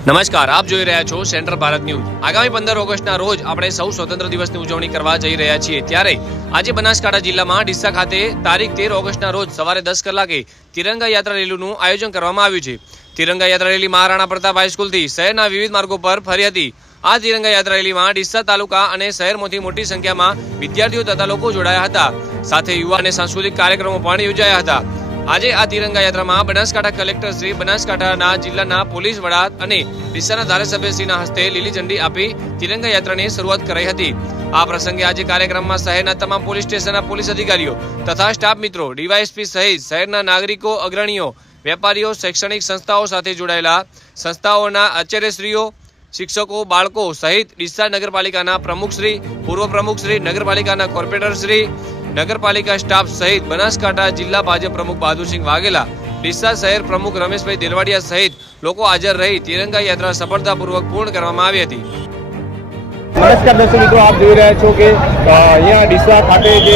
નમસ્કાર, આપ જોઈ રહ્યા છો સેન્ટ્રલ ભારત ન્યૂઝ. આગામી પંદર ઓગસ્ટના રોજ આપણે સૌ સ્વતંત્ર દિવસની ઉજવણી કરવા જઈ રહ્યા છીએ. ત્યારે આજે બનાસકાંઠા જિલ્લામાં ડીસા ખાતે તારીખ તેર ઓગસ્ટના રોજ સવારે દસ કલાકે તિરંગા યાત્રા રેલીનું આયોજન કરવામાં આવ્યું છે. તિરંગા યાત્રા રેલી મહારાણા પ્રતાપ હાઈસ્કૂલથી શહેરના વિવિધ માર્ગો પર ફરી હતી. આ તિરંગા યાત્રા રેલીમાં ડીસા તાલુકા અને શહેરમાંથી મોટી સંખ્યામાં વિદ્યાર્થીઓ તથા લોકો જોડાયા હતા. સાથે યુવા અને સાંસ્કૃતિક કાર્યક્રમો પણ યોજાયા હતા. આજે આ તિરંગા યાત્રામાં બનાસકાંઠા કલેક્ટર શ્રી બનાસકાંઠાના જિલ્લાના પોલીસ વડા અને ડીસાના ધારાસભ્યશ્રીના હસ્તે લીલી ઝંડી આપી તિરંગા યાત્રાની શરૂઆત કરાઈ હતી. આ પ્રસંગે આજે કાર્યક્રમમાં શહેરના તમામ પોલીસ સ્ટેશનના પોલીસ અધિકારીઓ તથા સ્ટાફ મિત્રો, ડીવાયએસપી સહિત શહેરના નાગરિકો, અગ્રણીઓ, વેપારીઓ, શૈક્ષણિક સંસ્થાઓ સાથે જોડાયેલા સંસ્થાઓના આચાર્યશ્રીઓ, શિક્ષકો, બાળકો સહિત ડીસા નગરપાલિકાના પ્રમુખશ્રી પૂર્વ પ્રમુખશ્રી નગરપાલિકાના કોર્પોરેટરશ્રી નગરપાલિકા સ્ટાફ સહિત બનાસકાંઠા જિલ્લા ભાજપ પ્રમુખ બહાદુરસિંહ વાઘેલા ડીસા શહેર પ્રમુખ રમેશભાઈ દેલવાડિયા સહિત લોકો હાજર રહી તિરંગા યાત્રા સફળતાપૂર્વક પૂર્ણ કરવામાં આવી હતી. નમસ્કાર દર્શક મિત્રો આપ જોઈ રહ્યા છો કે અહીંયા ડીસા ખાતે જે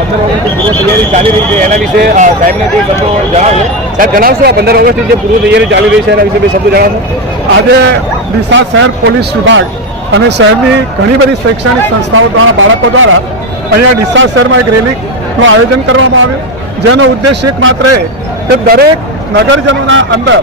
પંદર ઓગસ્ટની પૂર્વ તૈયારી ચાલી રહી છે એના વિશે સાહેબને જે શબ્દો જણાવશો સાહેબ જણાવશો આ પંદર ઓગસ્ટની જે પૂર્વ તૈયારી ચાલી રહી છે એના વિશે બે શબ્દો જણાવશો આજે ડીસા શહેર પોલીસ વિભાગ અને શહેરની ઘણી બધી શૈક્ષણિક સંસ્થાઓ દ્વારા બાળકો દ્વારા અહીંયા ડીસા શહેરમાં એક રેલીનું આયોજન કરવામાં આવ્યું. જેનો ઉદ્દેશ એક માત્ર એ કે દરેક નગરજનોના અંદર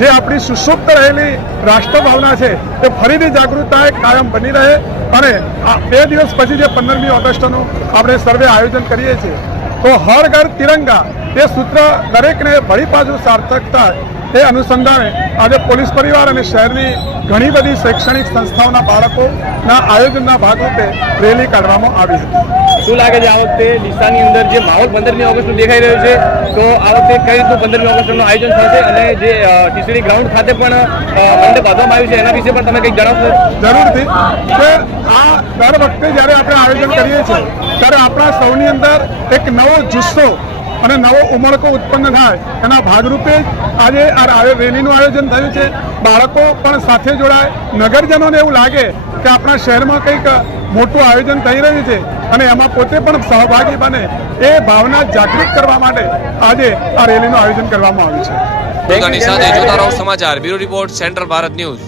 જે આપણી સુષુપ્ત રહેલી રાષ્ટ્રભાવના છે એ ફરીથી જાગૃતતા કાયમ બની રહે અને આ બે દિવસ પછી જે પંદરમી ઓગસ્ટનું આપણે સર્વે આયોજન કરીએ છીએ, તો હર ઘર તિરંગા, એ સૂત્ર દરેકને ભળી પાછું સાર્થક થાય. એ અનુસંધાને આજે પોલીસ પરિવાર અને શહેરની ઘણી બધી શૈક્ષણિક સંસ્થાઓના બાળકોના આયોજનના ભાગરૂપે રેલી કાઢવામાં આવી હતી. શું લાગે છે આ વખતે ડીસાની અંદર જે માહોલ પંદરમી ઓગસ્ટનું દેખાઈ રહ્યો છે? તો આ વખતે કઈ રીતનું પંદરમી ઓગસ્ટનું આયોજન થશે અને જે ટીસીડી ગ્રાઉન્ડ ખાતે પણ મંડપ બાંધવામાં આવ્યું છે એના વિશે પણ તમે કંઈક જણાવશો? જરૂરથી. કે આ દર વખતે જ્યારે આપણે આયોજન કરીએ છીએ ત્યારે આપણા સૌની અંદર એક નવો જુસ્સો અને નવો ઉમળકો ઉત્પન્ન થાય, એના ભાગરૂપે આજે આ રેલીનું આયોજન થયું છે. બાળકો પણ સાથે જોડાય. નગરજનોને એવું લાગે કે આપણા શહેરમાં કંઈક મોટું આયોજન થઈ રહ્યું છે અને એમાં પોતે પણ સહભાગી બને એ ભાવના જાગૃત કરવા માટે આજે આ રેલીનું આયોજન કરવામાં આવ્યું છે. પોતાની સમાચાર, bureau report, central Bharat news.